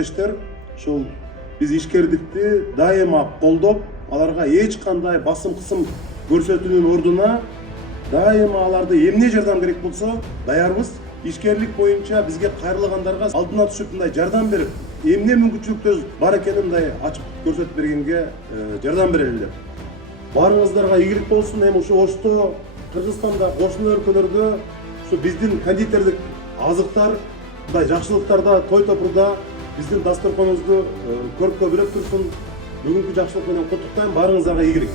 кесиптештерим ушул биз ишкердикти дайыма колдоп, аларга эч кандай басым кысым көрсөтүүнүн ордуна дайыма аларды эмне жардам керек болсо даярбыз. Ишкерлик боюнча бизге кайрылгандарга алдына түшүп мындай жардам берип, эмне мүмкүнчүлүктөр бар экенин мындай ачык көрсөтүп бергенге жардам берели деп. Баарыңыздарга ийгилик болсун. Эми ушу Ошто, Кыргызстанда, кошуна өлкөлөрдө ушу биздин кондитердик азыктар, мындай жакшылыктарда, той топурда биздин дасторконубузду көрккө бөлөп турсун. Бүгүнкү жакшылык менен куттуктайм. Баарыңыздарга ийгилик.